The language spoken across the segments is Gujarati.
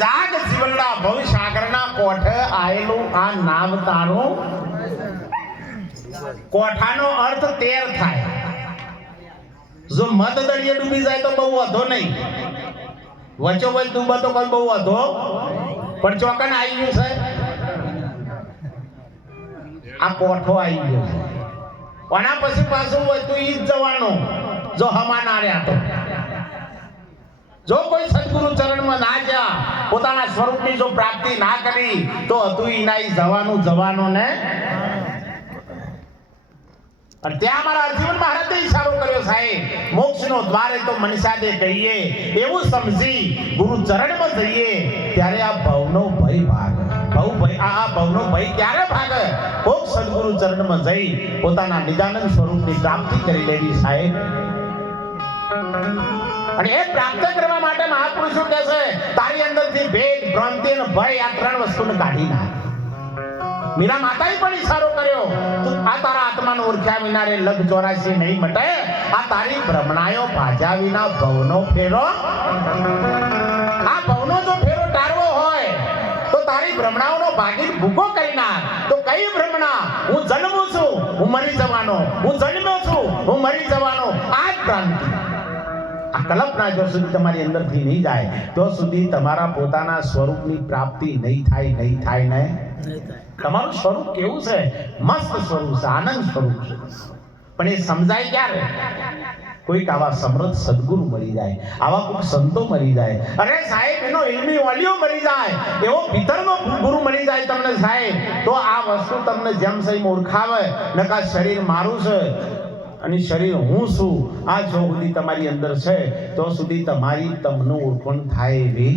જાગ જીવનના ભવ સાગરના કોઠે આયેલું આ નામ તારું કોઠાનો અર્થ તેર થાય. જો મત દળીએ ડૂબી જાય તો બહુ વધો નહીં. વચ્ચો વચ ડૂબે તો કોઈ બહુ વધો પણ ચોકન આવી ગયું છે? આ કોઠો આવી ગયો છે. આના પછી પાછું હોય તો ઈ જ જવાનું. જો હમા ના તો. જો કોઈ સદગુરુ ચરણમાં ના ગયા, પોતાના સ્વરૂપની જો પ્રાપ્તિ ના કરી, તો હતું ઈના ઈ જવાનું જવાનો ને અને ત્યાં મારા અર્જુન મહારાજે ઈશારો કર્યો, સાહેબ. મોક્ષનો દ્વાર તો મનસાદે કહીએ, એવું સમજી ગુરુ ચરણમાં જઈએ, ત્યારે આ ભવનો ભય ભાગ. ભવ ભય, આ આ ભવનો ભય ક્યારે ભાગે? કોક સદગુરુ ચરણમાં જઈ પોતાના નિદાનંદ સ્વરૂપની પ્રાપ્તિ કરી લેવી, સાહેબ. અને એ પ્રાપ્ત કરવા માટે મહાપુરુષો કહે છે, તારી અંદરથી ભેદ, ભ્રાંતિ અને ભય આ ત્રણ વસ્તુને કાઢી નાખ. મીરા માતાએ પણ ઈશારો કર્યો આ તારા આત્માનો ઓળખ્યા વિના રે લગ ચોરાશી નહીં મટે, આ તારી ભ્રમણાયો ભાજ્યા વિના ભવનો ફેરો. આ ભવનો જો ફેરો ટાળવો હોય, તો તારી ભ્રમણાઓનો ભાગી ભૂકો કરી નાખ. તો કઈ ભ્રમણા? હું જન્મું છું, હું મરી જવાનો. હું જન્મ્યો છું, હું મરી જવાનો. આ જ ભ્રાંતિ. કલ્પના જો સુધી તમારી અંદરથી નહીં જાય. તો સુધી તમારા પોતાના સ્વરૂપની પ્રાપ્તિ નહીં થાય નહીં થાય ને? તમારું સ્વરૂપ કેવું છે? મસ્ત સ્વરૂપ છે આનંદ સ્વરૂપ છે. પણ એ સમજાય ક્યારે? કોઈક આવા સમૃદ્ધ સદગુરુ મરી જાય આવા કોઈક સંતો મરી જાય. અરે સાહેબ એનો ઇલમી વાલીઓ મરી જાય એવો ભીતરનો ગુરુ મરી જાય તમને સાહેબ. તો આ વસ્તુ તમને જેમ સહી ઓળખાવે નકા શરીર મારું છે. અને શરીર હું છું આ જો સુધી તમારી અંદર છે તો સુધી તમારી તમનું ઓળખણ થાય એવી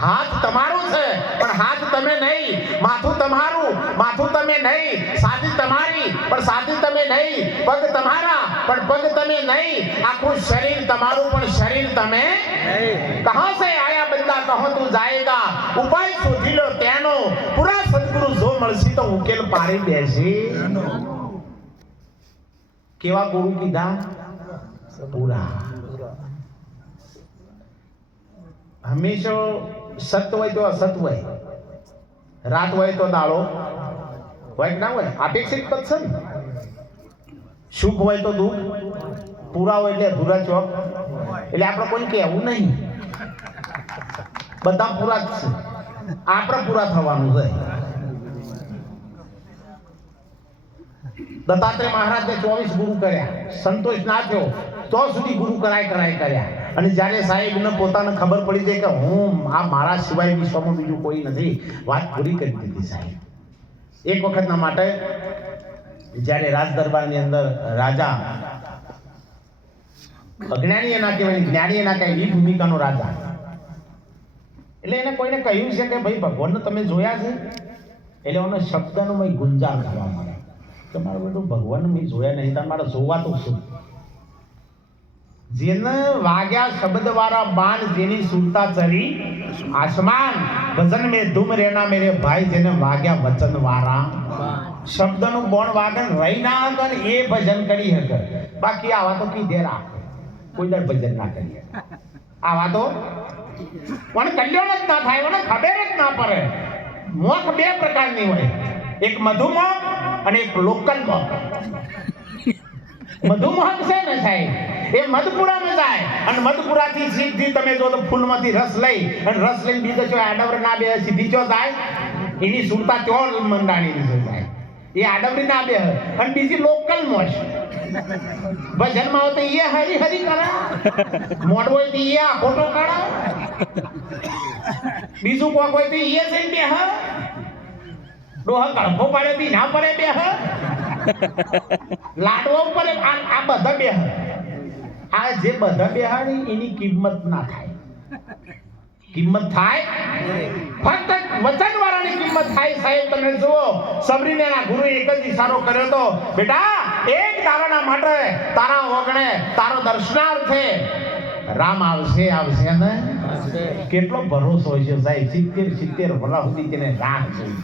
હાથ તમારું છે પણ હાથ તમે નહીં. માથું તમારું માથું તમે નહીં. સાથી તમારી પણ સાથી તમે નહીં. પગ તમારા પણ પગ તમે નહીં. આખું શરીર તમારું પણ શરીર તમે કહા સે આયા બંદા કહો તું જાયેગા. ઉપાય શોધી લો તેનો પૂરા સદગુરુ જો મળશે તો ઉકેલ પાડી દેશે. કેવા ગુરુ કીધા? પૂરા. હંમેશા સત હોય તો અસત હોય. રાત હોય તો દાળો હોય ના હોય? અપેક્ષિત પદ છે ને. સુખ હોય તો દુઃખ. પૂરા હોય એટલે અધૂરા ચોક. એટલે આપણે કોઈ કહેવું નહીં. બધા પૂરા જ છે. આપણે પૂરા થવાનું છે. દત્તાત્રેય મહારાજે ચોવીસ ગુરુ કર્યા. સંતોષ ના થયો, તો સુધી ગુરુ કરાય કરાય કર્યા. અને જ્યારે સાહેબને પોતાને ખબર પડી જાય કે હું આ મારા સિવાય વિશ્વમાં બીજું કોઈ નથી, વાત પૂરી કરી દીધી સાહેબ. એક વખતના માટે જ્યારે રાજ દરબારની અંદર રાજા અજ્ઞાની ના કહેવાય, જ્ઞાની ના કહેવાય એ ભૂમિકાનો રાજા. એટલે એને કોઈને કહ્યું છે કે ભાઈ ભગવાનને તમે જોયા છે? એટલે એનો શબ્દનો મેં ગુંજાર કરવા મળે કે મારું ભગવાન મેં જોયા નહીં તો મારે જોવા તો શું જેને વાગ્યા શબ્દ વાળા બાણ જેની સુરતા ચરી આસમાન ભજન મેં ધૂમ રેના મેરે ભાઈ, જેને વાગ્યા વચન વાળા શબ્દનું બોણ વાગન રહી ના હતા એ ભજન કરી હકે બાકી આવા તો કીધે રાખે. કોઈ દર ભજન ના કરી આવા તો પણ કલ્યાણ જ ના થાય ખબર જ ના પડે. મોખ બે પ્રકારની હોય. એક મધુમોખ અને એક લોકલ મોખ મધુમોહક છે ને સાહેબ? એ મધપુરામાં જાય અને મધપુરાથી સીધી તમે જો તો ફૂલમાંથી રસ લઈ અને રસ લઈને બીજો જો આડવર ના બે સીધી જો જાય એની સુરતા ચોર મંડાણી છે જાય એ આડવરી ના બે અને બીજી લોકલ મોશ ભજનમાં માં તો એ હરી હરી કરા. મોડવો હોય તો એ આ ખોટો કાઢા બીજું કોક હોય તો એ જઈને બે હ ડોહ કડફો પડે બી ના પડે બે હ? લાડવા ઉપર આ આ બધા બે આ જે બધા બેહાડી એની કિંમત ના થાય. કિંમત થાય? ફક્ત વચન વાળાની કિંમત થાય સાહેબ તમે જુઓ. સબરીને ના ગુરુ એક જ ઈશારો કર્યો તો બેટા એક તારાના માટે તારા ઓગણે તારો દર્શનાર્થે રામ આવશે આવશે ને? કેટલો ભરોસો હોય છે સાહેબ. સિત્તેર સિત્તેર ભલા સુધી તેને રાહ જોઈ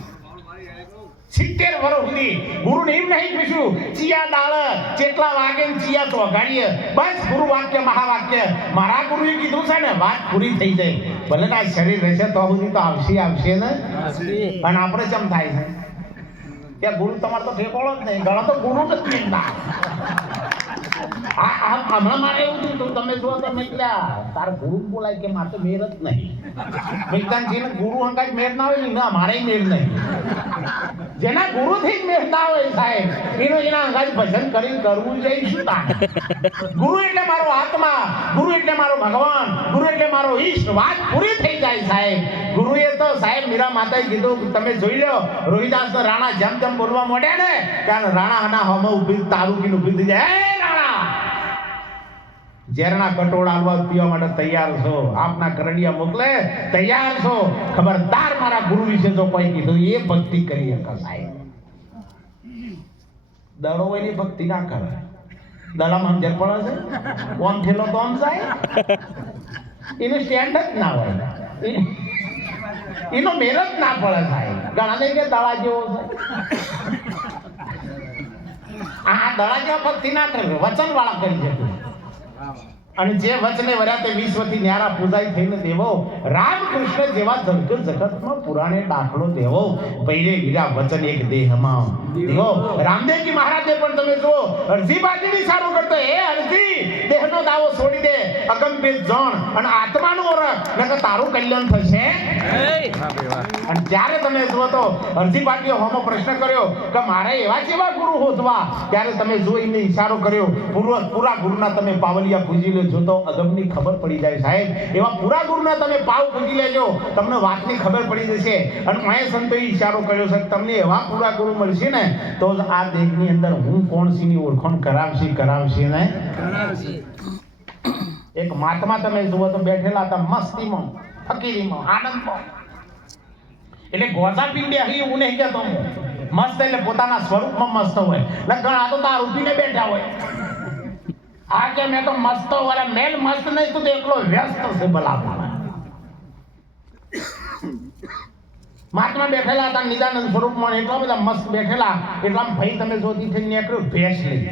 સિત્તેર વર્ષ ગુરુને એમ નહીં પૂછ્યું, ચિયા દાળ ચેટલા વાગે ચિયા ચોઘાડીએ બસ ગુરુ વાક્ય મહાવાક્ય. મારા ગુરુએ કીધું છે ને, વાત પૂરી થઈ જાય. ભલે ના શરીર રહેશે, તો સુધી તો આવશે આવશે ને. પણ આપણે ચમ થાય છે? ત્યાં ગુરુ તમારે તો ઠેકોળો જ નહીં ઘણા તો ગુરુ જ ચિંતા ગુરુ ગુરુ ગુરુ એટલે મારો આત્મા, ગુરુ એટલે મારો ભગવાન, ગુરુ એટલે મારો ઈષ્ટ. વાત પૂરી થઈ જાય સાહેબ. ગુરુએ તો સાહેબ મીરા માતાએ કીધું તમે જોઈ લો, રોહિદાસ રાણા જેમ તેમ બોલવા મળ્યા ને, ત્યારે રાણા હના હમ ઊભી, તારું કીધું ઊભી થઈ જાય. "એ ઝેરના કટોળ આલવા પીવા માટે તૈયાર છો. આપના કરડિયા મોકલે, તૈયાર છો. ખબરદાર મારા ગુરુ વિશે જો કોઈ કીધું, એ ભક્તિ કરી શકે સાહેબ. દડો એની ભક્તિ ના કરે. દડામાં સમજણ પડે છે? ઓમ થેલો તો આમ જાય. એનું સ્ટેન્ડ જ ના હોય. એનો મેર જ ના પડે સાહેબ. ઘણા કે દડા જેવો છે? આ દડા જેવા ભક્તિ ના કરે? વચન વાળા કરી શકે. Bravo. અને જે વચને વર્યા તે વિશ્વથી ન્યારા પૂજાઈ થઈને દેવો. રામકૃષ્ણ જેવા જગત જગતમાં પુરાણે દાખલો દેવો. પહેલે બીજા વચન એક દેહમાં દેવો. રામદેવજી મહારાજે પણ તમે જુઓ અરજી બાજીની સારું કરતો હે અરજી દેહનો દાવો છોડી દે અગમભેદ જણ અને આત્માનું ઓળખ નકર તારું કલ્યાણ થશે. અને જ્યારે તમે જુઓ તો અરજી પાટીએ હોમો પ્રશ્ન કર્યો કે મારે એવા કેવા ગુરુ હોતવા ત્યારે તમે જો એમને ઈશારો કર્યો પૂર્વ પૂરા ગુરુના તમે પાવલિયા પૂજી લેજો તો અદબની ખબર પડી જાય સાહેબ. એવા પૂરા ગુરુના તમે પાવ પૂજી લેજો. તમને વાતની ખબર પડી જશે. અને મેં સંતોએ ઈશારો કર્યો છે તમને એવા પૂરા ગુરુ મળશે ને તો જ આ દેશની અંદર હું કોણ છીની ઓળખાણ કરાવશે કરાવશે ને? એક મહાત્મા તમે જુઓ તો બેઠેલા હતા મસ્તીમાં ફકીરીમાં આનંદમાં. એટલે ગોઝા પીંડે અહીં એવું નહીં કહેતો હું. મસ્ત એટલે પોતાના સ્વરૂપમાં મસ્ત હોય. લગણ આ તો તાર ઉભીને બેઠા હોય. આ કે મેં તો મસ્ત વાળા મેલ મસ્ત નહીં, તું તો એકલો વ્યસ્ત છે ભલા માથમાં બેઠેલા હતા, નિદાનંદ સ્વરૂપમાં એટલા બધા મસ્ત બેઠેલા એટલા ભાઈ તમે જોતી થઈને નીકળ્યું, ભેંસ લઈ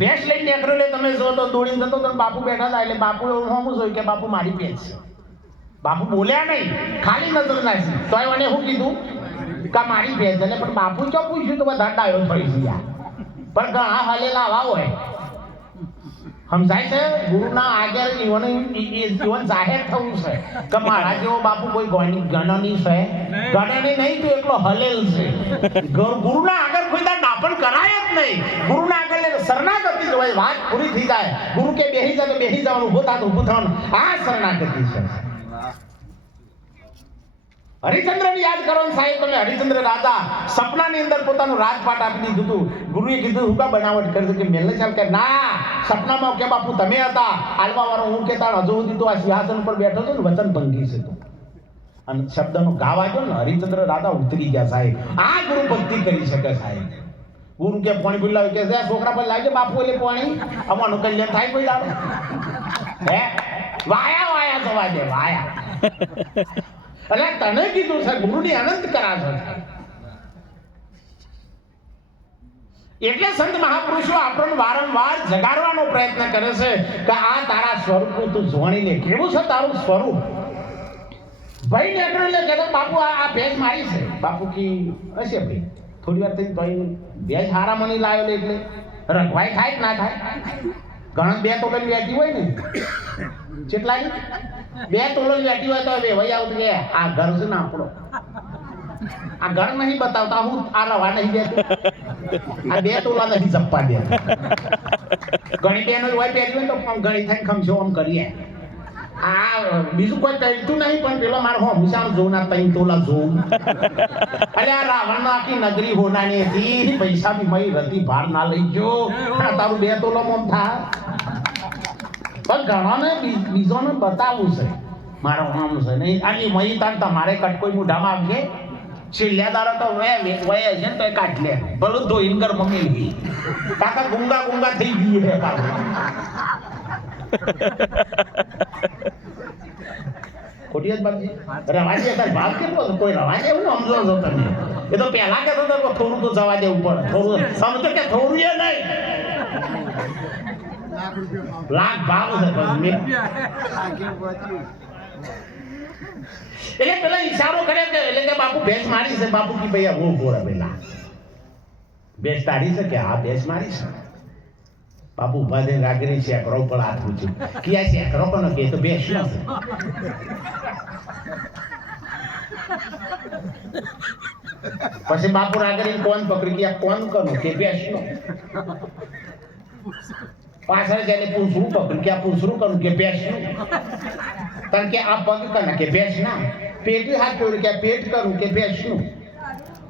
ભેંસ લઈને નીકળ્યો એટલે તમે જો તો દોડીને જતો તો બાપુ બેઠા હતા, એટલે બાપુ એવું હોમું જોયું કે બાપુ મારી ભેંસ છે. બાપુ બોલ્યા નહીં, ખાલી નજર નાખી. તોય મને શું કીધું? કે મારી ભેંસ એટલે પણ બાપુ ક્યાં પૂછ્યું તો બધા ડાયો થઈ ગયા. પણ ઘણા હલેલા આવા હોય. સમજાય છે? ગુરુના આગળ જીવન જીવન જાહેર થવું છે. કે મારા જેવો બાપુ કોઈ ગણી ગણની છે? ગણની નહીં તું એકલો હલેલ છે. ગુરુ- ગુરુના આગળ કોઈ દાડ નાપણ કરાય જ નહીં. ગુરુના આગળ શરણાગતિ જ હોય વાત પૂરી થઈ જાય. ગુરુ કે બેહી જાય તો બેહી જવાનું ઊભો થતું ઉભું થવાનું. આ શરણાગતિ છે. હરિચંદ્રને યાદ કરો સાહેબ, તમે હરિચંદ્ર રાજા સપનાની અંદર પોતાનું રાજપાટ આપી દીધું હતું. ગુરુએ કીધું, હું બનાવટ કરી કે મેલને ચાલ કે, ના, સપનામાં કે બાપુ, તમે હતા. આલવા વાળો હું કે તાર હજુ સુધી તો આ સિંહાસન પર બેઠો છો ને, વચન ભંગી છે તો. અને શબ્દનો ગાવ આવ્યો ને, હરિચંદ્ર રાજા ઉતરી ગયા સાહેબ. આ ગુરુ ભક્તિ કરી શકે સાહેબ. ગુરુ કે પાણી બોલાવે કે, "જા, છોકરા પર લાગે બાપુ એટલે પાણી. અમારું કલ્યાણ થાય કોઈ દાડો. હે? વાયા વાયા જવા દે, વાયા. એટલે તને કીધું છે, ગુરુની અનંત કરા છે. એટલે સંત મહાપુરુષો આપણને વારંવાર જગાડવાનો પ્રયત્ન કરે છે કે આ તારા સ્વરૂપનું તું જોણી લે. કેવું છે તારું સ્વરૂપ? ભાઈ નીકળ્યો એટલે કહેતો બાપુ, આ આ ભેજ મારી છે. બાપુ કી, હશે ભાઈ. થોડી વાર થઈ ભાઈ, ભેજ હારા મને લાવ્યો લે એટલે. રખવાય ખાય ના થાય ઘણા બે તોલન વેચી હોય ને. કેટલાની? બે તોલન વેચી હોય તો વેવાઈ આવતું કે આ ઘર છે ને આપણો. આ ઘર નહીં બતાવતા, હું આ રવા નહીં દેતો. આ બે ટોલા નથી જપ્પા દે ઘણી બહેનો હોય, પહેરી હોય તો ઘણી થઈને ખમશો આમ કરીએ. આ બીજું કોઈ કહેતું નહીં, પણ પેલો મારો હો હુસાર જોઉં ના તઈ તોલા જોઉં. અરે આ રાવણ આખી નગરી હોનાની હતી પૈસા બી મય રતી ભાર ના લઈ ગયો. તારું બે તોલો મોમ થા. પણ ઘણાને બીજોને બતાવવું છે. મારા ઉણાનું છે. નહીં, આની મય તાન તમારે કટકોઈ મુઢામાં આવશે છેલ્લા દાડો તો વે વયે છે ને તો એ કાઢ લે ભલું ધોઈને કર મમ્મી લઈ કાકા ગુંગા ગુંગા થઈ ગયું છે કાકા. ભાવ કેટલો કોઈ રવાજી એવું એ તો પહેલા કહેતો હતો થોડું તો જવા દેવું પડે. થોડું સમજો કે થોડું એ નહીં. લાખ ભાવ. છે પછી એટલે પેલા ઈશારો કરે કે એટલે કે બાપુ ભેંસ મારી છે. બાપુ કી ભાઈ હું ગોરા પેલા ભેંસ તારી છે કે હા ભેંસ મારી છે? બાપુ ઊભા થઈને રાગરી શેકરો પણ હાથ પૂછ્યું ક્યાં આ શેકરો કોનો કે તો ભેંસ નો છે. પછી બાપુ રાગરી કોણ પકડી ગયા? કોણ કરું કે ભેંસ નો પાછળ જઈને પૂછવું પકડ્યું કે આ પૂછરું કરું કે નું કારણ કે આ પગ કના? કે ભેંસ ના? પેટી હાથ જોડ્યું કે પેટ કરું? કે નું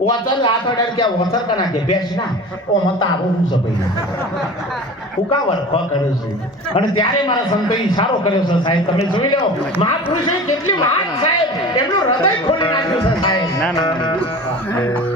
ઓતર હાથ અડાડ કે ઓતર કના? કે ભેંસ ના? ઓ મત આવો હું સભાઈ ઉકાવર ખ કર્યો છે? અને ત્યારે મારા સંતો ઈશારો કર્યો છે, સાહેબ. તમે જોઈ લો, મહાપુરુષોએ કેટલી વાત, સાહેબ. એમનું હૃદય ખોલી નાખ્યું છે, સાહેબ. ના ના.